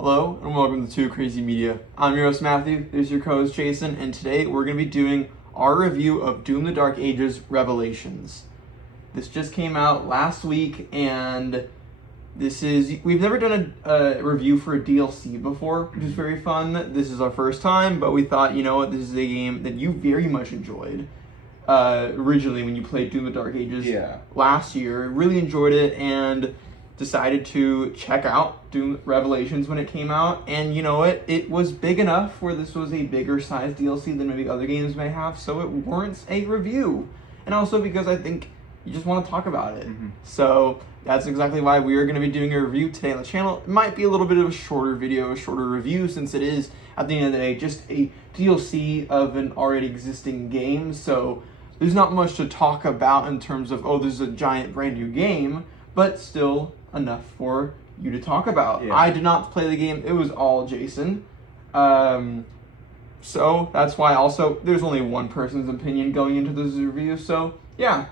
Hello and welcome to 2CrazyMedia. I'm your host Matthew, there's your co-host Jason, and today we're going to be doing our review of Doom the Dark Ages Revelations. This just came out last week, and we've never done a review for a DLC before, which is very fun. This is our first time, but we thought, you know what, this is a game that you very much enjoyed originally when you played Doom the Dark Ages last year. Really enjoyed it and decided to check out Doom Revelations when it came out, and you know what? It was big enough where this was a bigger size DLC than maybe other games may have, so it warrants a review. And also because I think you just want to talk about it. So that's exactly why we are going to be doing a review today on the channel. It might be a little bit of a shorter video, a shorter review, since it is, at the end of the day, just a DLC of an already existing game, so there's not much to talk about in terms of, oh, this is a giant brand new game, but still enough for you to talk about. I did not play the game, it was all Jason. So that's why also there's only one person's opinion going into this review, so yeah.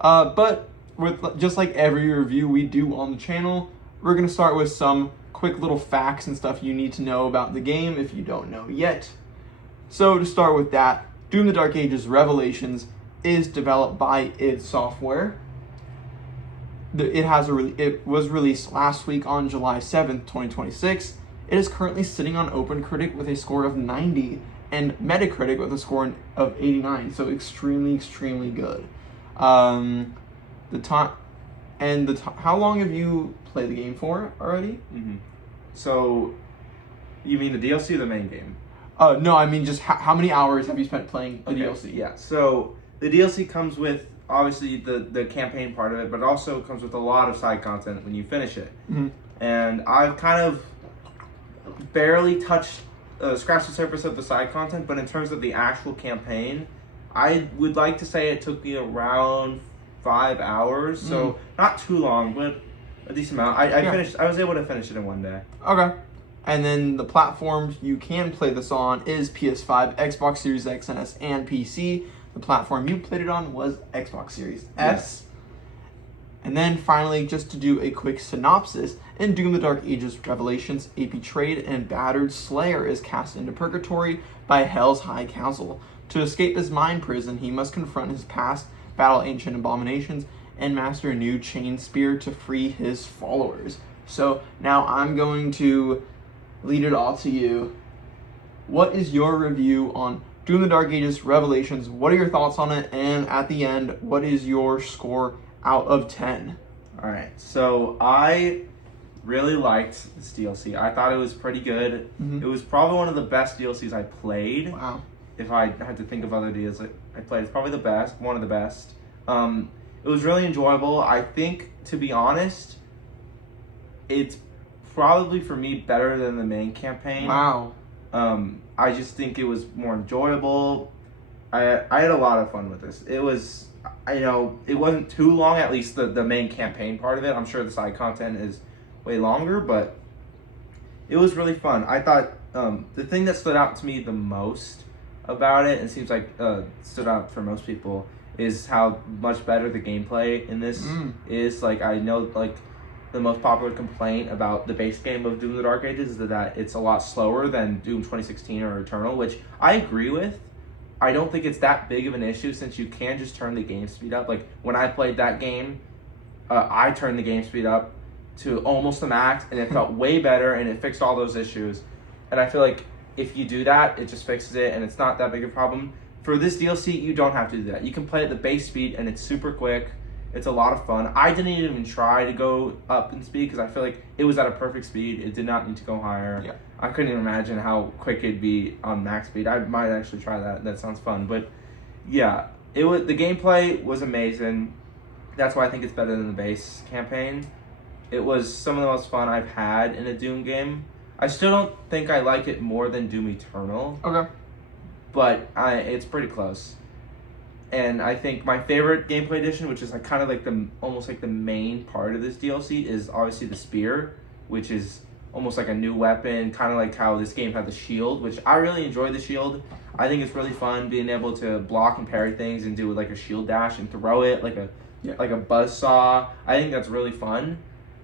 But with just like every review we do on the channel, we're gonna start with some quick little facts and stuff you need to know about the game if you don't know yet. So to start with that, Doom the Dark Ages Revelations is developed by id Software. It was released last week on July 7th, 2026. It is currently sitting on OpenCritic with a score of 90 and Metacritic with a score of 89, so extremely good. How long have you played the game for already? So, you mean the DLC or the main game? No, I mean just how many hours have you spent playing the DLC? Yeah, so the DLC comes with obviously the campaign part of it, but it also comes with a lot of side content when you finish it. And I've kind of barely scratched the surface of the side content, but in terms of the actual campaign, I would like to say it took me around 5 hours, so not too long, but a decent amount. I was able to finish it in one day. Okay. And then the platforms you can play this on is PS5, Xbox Series X and S, and PC. The platform you played it on was Xbox Series S. And then finally, just to do a quick synopsis, in Doom the Dark Ages Revelations, a betrayed and battered Slayer is cast into purgatory by Hell's High Council. To escape his mind prison, he must confront his past, battle ancient abominations, and master a new chain spear to free his followers. So now I'm going to lead it all to you. What is your review on Doom the Dark Ages Revelations? What are your thoughts on it? And at the end, what is your score out of 10? Alright, so I really liked this DLC. I thought it was pretty good. It was probably one of the best DLCs I played. Wow. If I had to think of other DLCs I played, it's probably one of the best. It was really enjoyable. I think, to be honest, it's probably for me better than the main campaign. Wow. I just think it was more enjoyable. I had a lot of fun with this. It was, it wasn't too long, at least the main campaign part of it. I'm sure the side content is way longer, but it was really fun. I thought the thing that stood out to me the most about it, and seems like stood out for most people, is how much better the gameplay in this is. Like, I know, like, the most popular complaint about the base game of Doom the Dark Ages is that it's a lot slower than Doom 2016 or Eternal, which I agree with. I don't think it's that big of an issue since you can just turn the game speed up. Like, when I played that game, I turned the game speed up to almost the max, and it felt way better, and it fixed all those issues. And I feel like if you do that, it just fixes it, and it's not that big of a problem. For this DLC, you don't have to do that. You can play at the base speed, and it's super quick. It's a lot of fun. I didn't even try to go up in speed because I feel like it was at a perfect speed. It did not need to go higher. Yeah. I couldn't even imagine how quick it'd be on max speed. I might actually try that. That sounds fun. But yeah, the gameplay was amazing. That's why I think it's better than the base campaign. It was some of the most fun I've had in a Doom game. I still don't think I like it more than Doom Eternal. Okay. But it's pretty close. And I think my favorite gameplay addition, which is like kind of like almost like the main part of this DLC, is obviously the spear, which is almost like a new weapon, kind of like how this game had the shield, which I really enjoy the shield. I think it's really fun being able to block and parry things and do like a shield dash and throw it like a buzzsaw. I think that's really fun.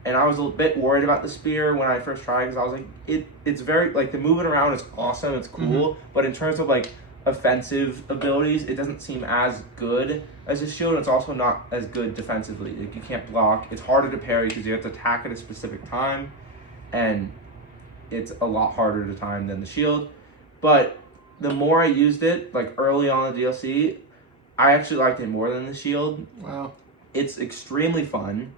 and I was a bit worried about the spear when I first tried because I was like, it's very like the moving around is awesome, it's cool, but in terms of like offensive abilities, it doesn't seem as good as a shield. And it's also not as good defensively. Like you can't block. It's harder to parry because you have to attack at a specific time, and it's a lot harder to time than the shield. But the more I used it, like early on in the DLC, I actually liked it more than the shield. Wow. It's extremely fun.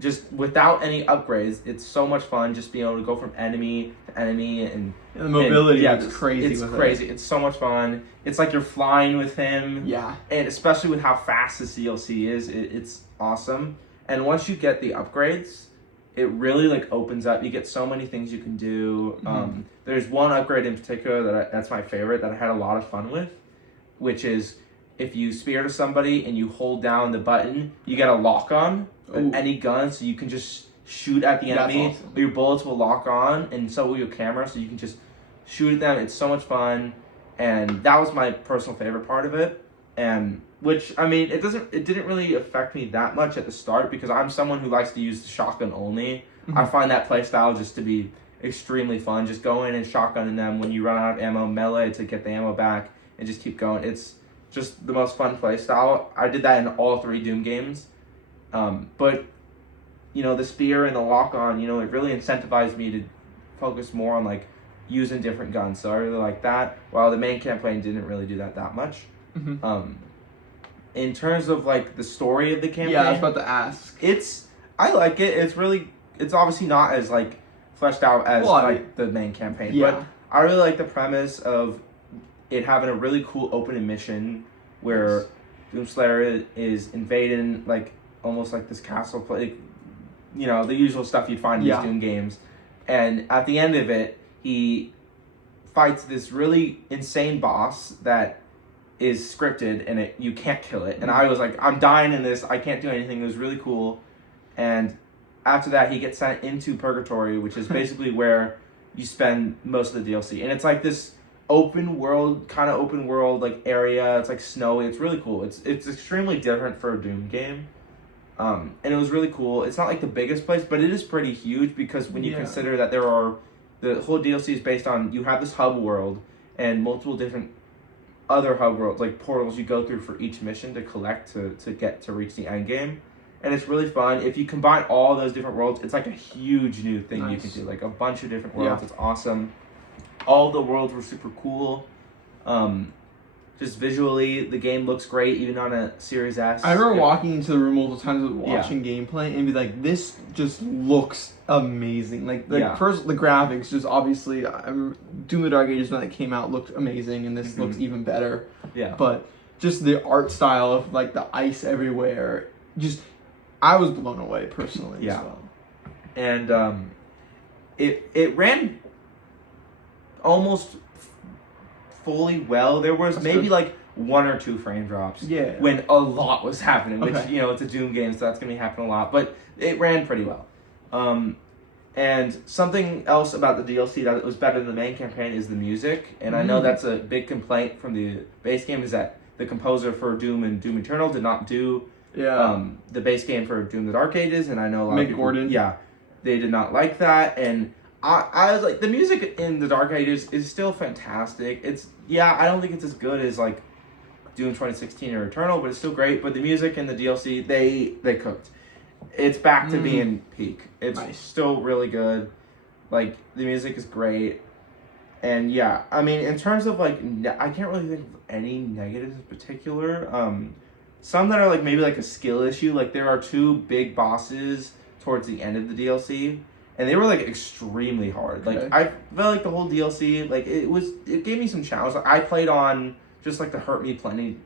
Just without any upgrades, it's so much fun just being able to go from enemy to enemy and the mobility is crazy. It's crazy. It's so much fun. It's like you're flying with him. Yeah. And especially with how fast this DLC is, it's awesome. And once you get the upgrades, it really like opens up. You get so many things you can do. There's one upgrade in particular that's my favorite that I had a lot of fun with, which is if you spear to somebody and you hold down the button, you get a lock on with any gun, so you can just shoot at the enemy. Awesome. Your bullets will lock on, and so will your camera, so you can just shoot at them. It's so much fun, and that was my personal favorite part of it. And which, I mean, it didn't really affect me that much at the start because I'm someone who likes to use the shotgun only. I find that playstyle just to be extremely fun. Just go in and shotgunning them when you run out of ammo, melee to get the ammo back, and just keep going. It's just the most fun playstyle. I did that in all 3 Doom games. But, you know, the spear and the lock-on, you know, it really incentivized me to focus more on, like, using different guns. So I really like that, while the main campaign didn't really do that much. In terms of, like, the story of the campaign... Yeah, I was about to ask. I like it. It's obviously not as, like, fleshed out as, the main campaign. Yeah. But I really like the premise of it having a really cool open mission where Doomslayer is invading, like, almost like this castle, like, you know, the usual stuff you'd find in these Doom games. And at the end of it, he fights this really insane boss that is scripted, and you can't kill it. And I was like, I'm dying in this. I can't do anything. It was really cool. And after that, he gets sent into Purgatory, which is basically where you spend most of the DLC. And it's like this open world like area. It's like snowy. It's really cool. It's extremely different for a Doom game. And it was really cool. It's not like the biggest place, but it is pretty huge because when you consider that the whole DLC is based on, you have this hub world and multiple different other hub worlds, like portals you go through for each mission to collect to get to reach the end game. And it's really fun. If you combine all those different worlds, it's like a huge new thing you can do. Like a bunch of different worlds. It's awesome. All the worlds were super cool. Just visually, the game looks great, even on a Series S. I remember walking into the room multiple times watching gameplay and be like, this just looks amazing. Like, first, the graphics, just obviously, Doom the Dark Ages when it came out looked amazing, and this looks even better. Yeah. But just the art style of, like, the ice everywhere, just, I was blown away, personally, as well. And, it ran almost fully well. There was maybe like 1 or 2 frame drops when a lot was happening, which, you know, it's a Doom game, so that's going to be happening a lot, but it ran pretty well. And something else about the DLC that was better than the main campaign is the music, and I know that's a big complaint from the base game, is that the composer for Doom and Doom Eternal did not do the base game for Doom the Dark Ages, and I know a lot of people, Gordon. They did not like that, and I was like, the music in the Dark Ages is still fantastic. I don't think it's as good as like Doom 2016 or Eternal, but it's still great. But the music in the DLC, they cooked. It's back to being peak. It's still really good. Like, the music is great. And I mean, in terms of like, I can't really think of any negatives in particular. Some that are like maybe like a skill issue. Like, there are 2 big bosses towards the end of the DLC. And they were, like, extremely hard. Like, I felt like the whole DLC, like, it gave me some challenge. Like, I played on just, like, the hurt me plenty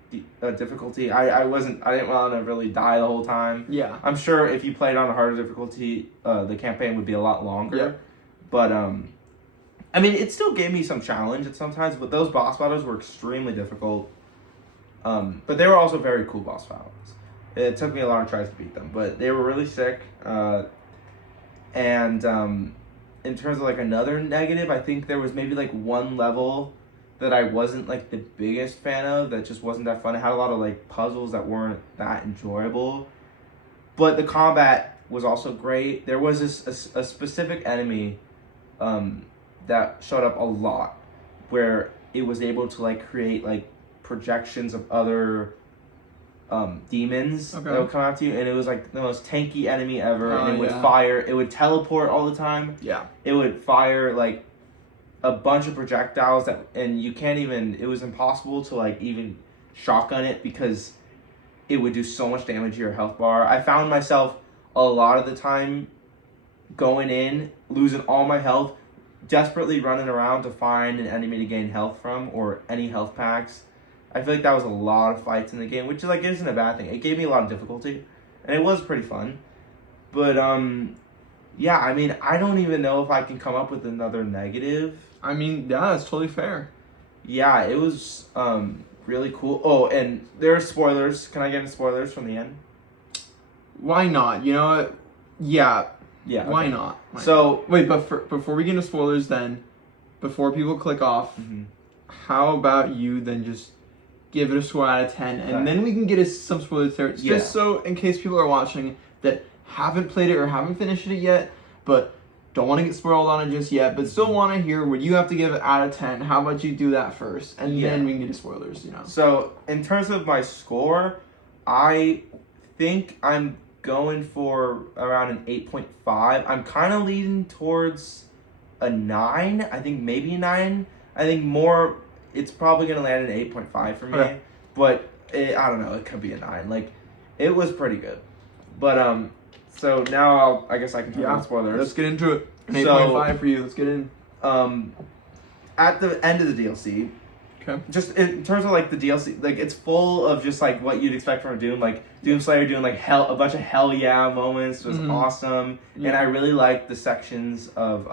difficulty. I didn't want to really die the whole time. Yeah. I'm sure if you played on a harder difficulty, the campaign would be a lot longer. Yeah. But, I mean, it still gave me some challenge at sometimes, but those boss battles were extremely difficult. But they were also very cool boss battles. It took me a lot of tries to beat them, but they were really sick. And in terms of like another negative, I think there was maybe like 1 level that I wasn't like the biggest fan of, that just wasn't that fun. It had a lot of like puzzles that weren't that enjoyable, but the combat was also great. There was a specific enemy that showed up a lot, where it was able to like create like projections of other demons that would come out to you, and it was like the most tanky enemy ever. And it would fire. It would teleport all the time. Yeah. It would fire like a bunch of projectiles and you can't even. It was impossible to like even shotgun it because it would do so much damage to your health bar. I found myself a lot of the time going in, losing all my health, desperately running around to find an enemy to gain health from or any health packs. I feel like that was a lot of fights in the game, which like isn't a bad thing. It gave me a lot of difficulty, and it was pretty fun. But yeah, I mean, I don't even know if I can come up with another negative. I mean, yeah, that's totally fair. Yeah, it was really cool. Oh, and there are spoilers. Can I get into spoilers from the end? Why not? You know what? Yeah. Yeah. Why not? Wait, but before we get into spoilers, then, before people click off, how about you then just give it a score out of 10, and then we can get some spoilers there, just so in case people are watching that haven't played it or haven't finished it yet, but don't want to get spoiled on it just yet, but still want to hear what you have to give it out of 10. How about you do that first, and then we can get to spoilers, you know? So, in terms of my score, I think I'm going for around an 8.5. I'm kind of leaning towards a 9. I think maybe a 9. I think more, it's probably going to land at an 8.5 for me. Okay. But I don't know, it could be a 9. Like, it was pretty good. But, so now I guess I can talk about spoilers. Let's get into it. An 8.5 for you. Let's get in. At the end of the DLC, just in terms of like the DLC, like it's full of just like what you'd expect from a Doom, like Doomslayer doing like a bunch of hell yeah moments was awesome, and I really liked the sections of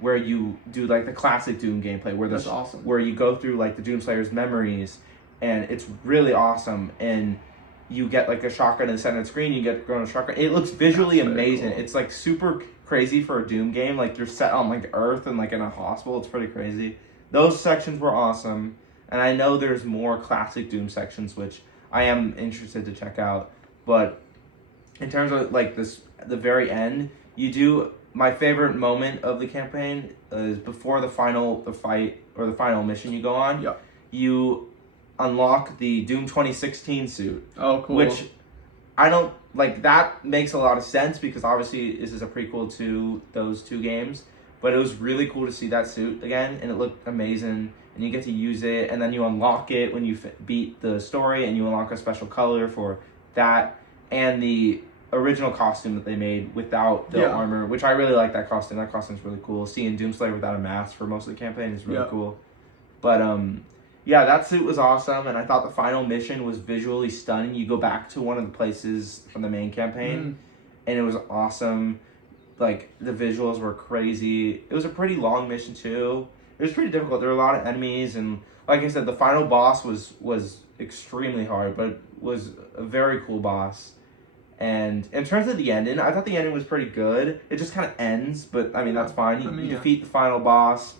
where you do like the classic Doom gameplay, where that's awesome, where you go through like the Doomslayer's memories, and it's really awesome, and you get like a shotgun in the center of the screen, you get grown a shotgun. It looks visually amazing. Cool. It's like super crazy for a Doom game. Like you're set on like Earth and like in a hospital. It's pretty crazy. Those sections were awesome. And I know there's more classic Doom sections, which I am interested to check out. But in terms of like the very end, you do, my favorite moment of the campaign is before the fight or the final mission you go on. Yeah. You unlock the Doom 2016 suit. Oh, cool. Which I don't like. That makes a lot of sense because obviously this is a prequel to those two games. But it was really cool to see that suit again, and it looked amazing. And you get to use it, and then you unlock it when you beat the story, and you unlock a special color for that and the original costume that they made without the armor, which I really like that costume. That costume's really cool. Seeing Doomslayer without a mask for most of the campaign is really cool. But yeah, that suit was awesome, and I thought the final mission was visually stunning. You go back to one of the places from the main campaign, and it was awesome. Like, the visuals were crazy. It was a pretty long mission, too. It was pretty difficult. There were a lot of enemies, and like I said, the final boss was extremely hard, but was a very cool boss. And in terms of the ending, I thought the ending was pretty good. It just kind of ends, but, I mean, that's fine. You defeat the final boss.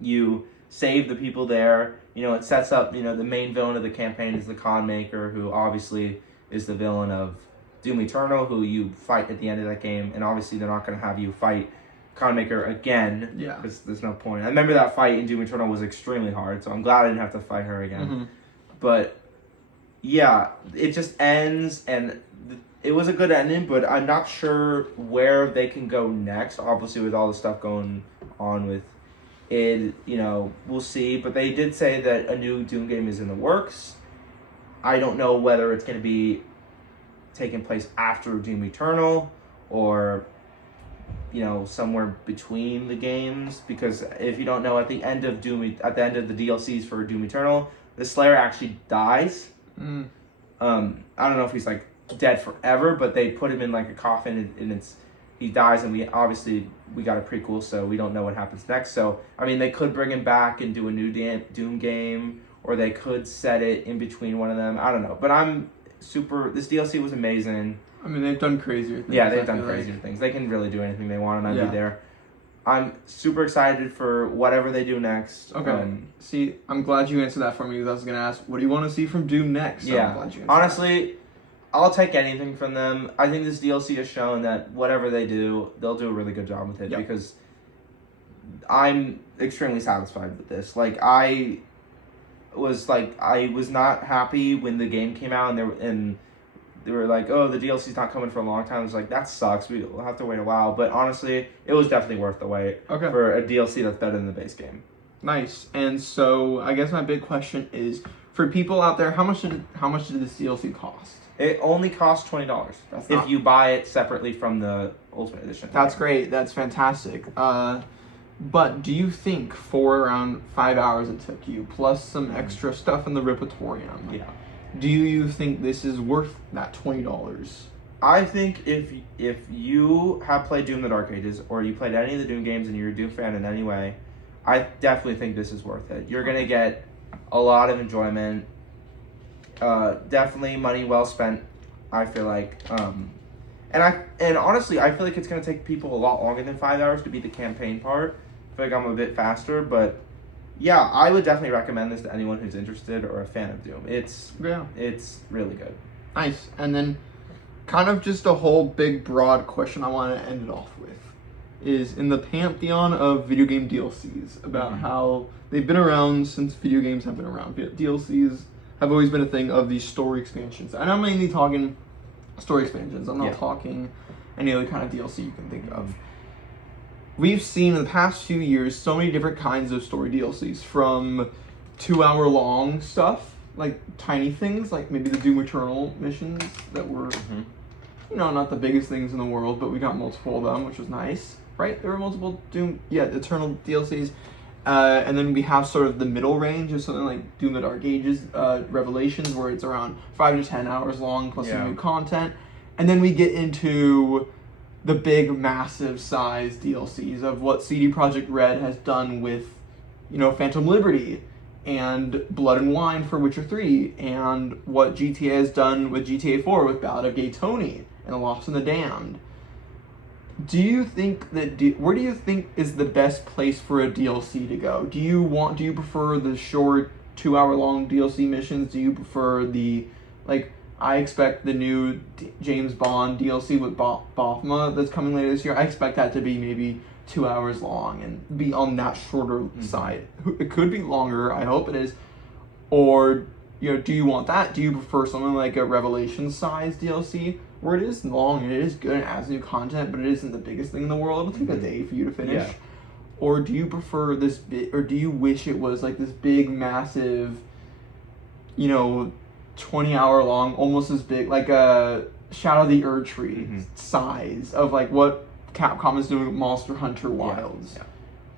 You save the people there. You know, it sets up, you know, the main villain of the campaign is the Con Maker, who obviously is the villain of Doom Eternal, who you fight at the end of that game, and obviously they're not going to have you fight Con Maker again, because there's no point. I remember that fight in Doom Eternal was extremely hard, so I'm glad I didn't have to fight her again. But, yeah, it just ends, and it was a good ending, but I'm not sure where they can go next, obviously with all the stuff going on with it, you know, we'll see, but they did say that a new Doom game is in the works. I don't know whether it's going to be taking place after Doom Eternal or, you know, somewhere between the games, because if you don't know, at the end of the DLCs for Doom Eternal, the Slayer actually dies. I don't know if he's like dead forever, but they put him in like a coffin, and he dies, and we got a prequel, so we don't know what happens next. So I mean, they could bring him back and do a new Doom game, or they could set it in between one of them. I don't know, but this DLC was amazing. I mean, they've done crazier things. Yeah, they've done crazier things. They can really do anything they want, and I'd be there. I'm super excited for whatever they do next. Okay. See, I'm glad you answered that for me, because I was going to ask, what do you want to see from Doom next? So yeah. Honestly, I'll take anything from them. I think this DLC has shown that whatever they do, they'll do a really good job with it because I'm extremely satisfied with this. Like I was not happy when the game came out and they were like, oh, the DLC's not coming for a long time. I was like, that sucks. We'll have to wait a while. But honestly, it was definitely worth the wait for a DLC that's better than the base game. Nice. And so I guess my big question is, for people out there, how much did this DLC cost? It only costs $20 if you buy it separately from the Ultimate Edition. That's great. That's fantastic. But do you think for around 5 hours it took you, plus some extra stuff in the Repertorium, do you think this is worth that $20? I think if you have played Doom: The Dark Ages, or you played any of the Doom games and you're a Doom fan in any way, I definitely think this is worth it. You're gonna get a lot of enjoyment. Definitely money well spent, I feel like. And honestly, I feel like it's gonna take people a lot longer than 5 hours to beat the campaign part. I feel like I'm a bit faster, but yeah, I would definitely recommend this to anyone who's interested or a fan of Doom. It's really good. Nice. And then kind of just a whole big broad question I want to end it off with is, in the pantheon of video game DLCs, about how they've been around since video games have been around. DLCs have always been a thing of these story expansions. And I'm mainly talking story expansions. I'm not talking any other kind of DLC you can think of. We've seen in the past few years so many different kinds of story DLCs, from 2 hour long stuff, like tiny things, like maybe the Doom Eternal missions that were, not the biggest things in the world, but we got multiple of them, which was nice, right? There were multiple Doom, Eternal DLCs. And then we have sort of the middle range of something like Doom: The Dark Ages Revelations, where it's around 5 to 10 hours long, plus some new content. And then we get into the big, massive size DLCs of what CD Projekt Red has done with, Phantom Liberty and Blood and Wine for Witcher 3, and what GTA has done with GTA 4 with Ballad of Gay Tony and The Lost and the Damned. Do you think that where do you think is the best place for a DLC to go? Do you prefer the short 2 hour long DLC missions? Do you prefer the, I expect the new James Bond DLC with Bothma that's coming later this year. I expect that to be maybe 2 hours long and be on that shorter side. It could be longer, I hope it is. Or, do you want that? Do you prefer something like a Revelation size DLC where it is long and it is good and adds new content, but it isn't the biggest thing in the world? It'll take a day for you to finish. Yeah. Or do you prefer this or do you wish it was like this big, massive, 20-hour long, almost as big, like a Shadow of the Erdtree size of like what Capcom is doing with Monster Hunter Wilds. Yeah.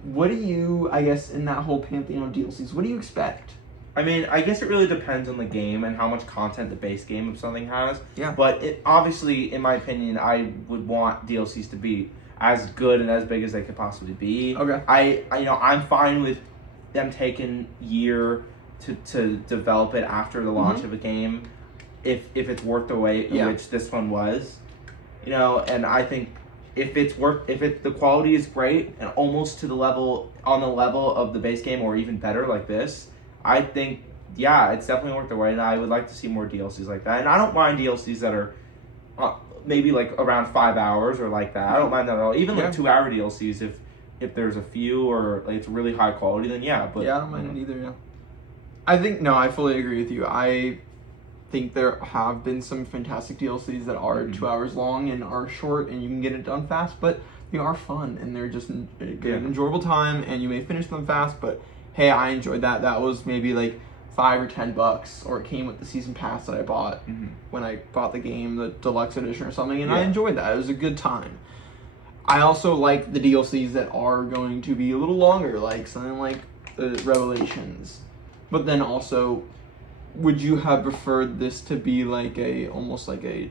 What do you, I guess, in that whole pantheon of DLCs, what do you expect? I mean, I guess it really depends on the game and how much content the base game of something has. Yeah. But obviously, in my opinion, I would want DLCs to be as good and as big as they could possibly be. Okay. I'm fine with them taking year to develop it after the launch of a game, if it's worth the wait, which this one was. And I think if the quality is great and almost on the level of the base game or even better like this, I think, it's definitely worth the wait, and I would like to see more DLCs like that. And I don't mind DLCs that are maybe like around 5 hours or like that. I don't mind that at all. Even like 2 hour DLCs, if there's a few or like it's really high quality, then but I don't mind it either. I fully agree with you. I think there have been some fantastic DLCs that are 2 hours long and are short and you can get it done fast, but they are fun and they're just an enjoyable time, and you may finish them fast, but hey, I enjoyed that. That was maybe like $5 or $10, or it came with the season pass that I bought when I bought the game, the deluxe edition or something, and I enjoyed that. It was a good time. I also like the DLCs that are going to be a little longer, like something like the Revelations. But then also, would you have preferred this to be like almost like a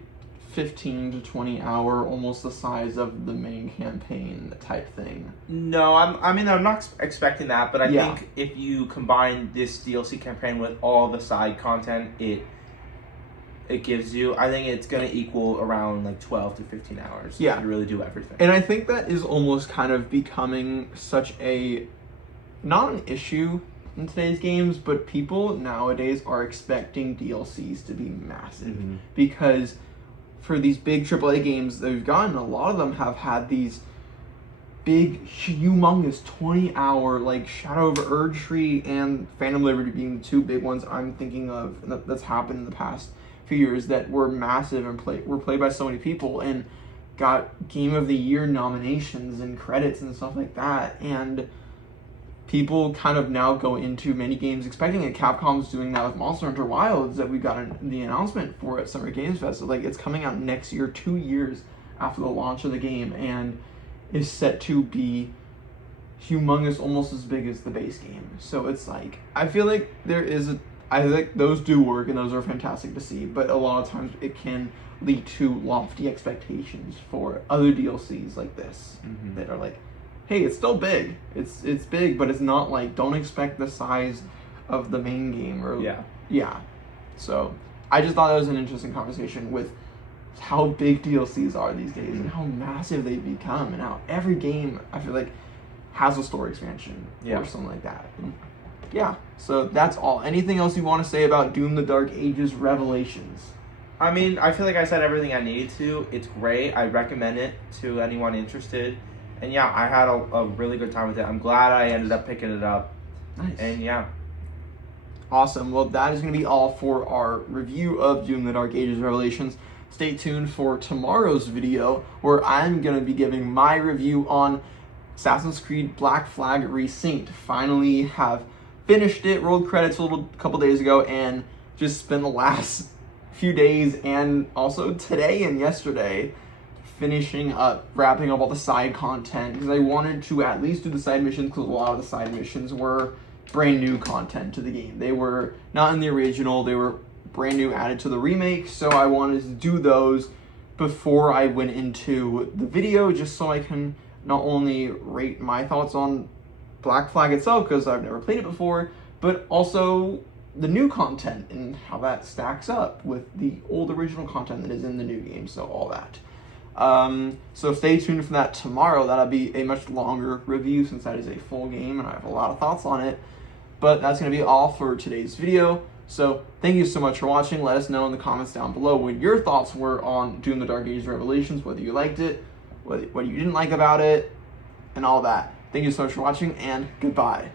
15 to 20 hour, almost the size of the main campaign type thing? No, I'm not expecting that, but I think if you combine this DLC campaign with all the side content it gives you, I think it's going to equal around like 12 to 15 hours. Yeah. To really do everything. And I think that is almost kind of becoming such not an issue, in today's games, but people nowadays are expecting DLCs to be massive because for these big AAA games that we've gotten, a lot of them have had these big, humongous 20-hour, like Shadow of Erdtree and Phantom Liberty being the two big ones I'm thinking of that's happened in the past few years that were massive and were played by so many people and got Game of the Year nominations and credits and stuff like that. And people kind of now go into many games expecting it. Capcom's doing that with Monster Hunter Wilds that we got the announcement for at Summer Games Fest. So, like, it's coming out next year, 2 years after the launch of the game, and is set to be humongous, almost as big as the base game. So it's like, I feel like I think those do work and those are fantastic to see, but a lot of times it can lead to lofty expectations for other DLCs like this that are like, hey, it's still big. It's big, but it's not like, don't expect the size of the main game or yeah. So I just thought that was an interesting conversation with how big DLCs are these days and how massive they've become and how every game I feel like has a story expansion or something like that. And so that's all. Anything else you want to say about Doom: The Dark Ages Revelations? I mean, I feel like I said everything I needed to. It's great. I recommend it to anyone interested. And yeah, I had a really good time with it. I'm glad I ended up picking it up. Nice. And yeah. Awesome. Well, that is going to be all for our review of Doom: The Dark Ages Revelations. Stay tuned for tomorrow's video where I'm going to be giving my review on Assassin's Creed Black Flag Resynced. Finally have finished it, rolled credits a couple days ago, and just spent the last few days and also today and yesterday wrapping up all the side content because I wanted to at least do the side missions because a lot of the side missions were brand new content to the game. They were not in the original, they were brand new added to the remake, so I wanted to do those before I went into the video just so I can not only rate my thoughts on Black Flag itself because I've never played it before, but also the new content and how that stacks up with the old original content that is in the new game, so all that. So stay tuned for that tomorrow. That'll be a much longer review since that is a full game and I have a lot of thoughts on it. But that's going to be all for today's video. So thank you so much for watching. Let us know in the comments down below what your thoughts were on Doom: The Dark Ages Revelations, whether you liked it, what you didn't like about it, and all that. Thank you so much for watching, and goodbye.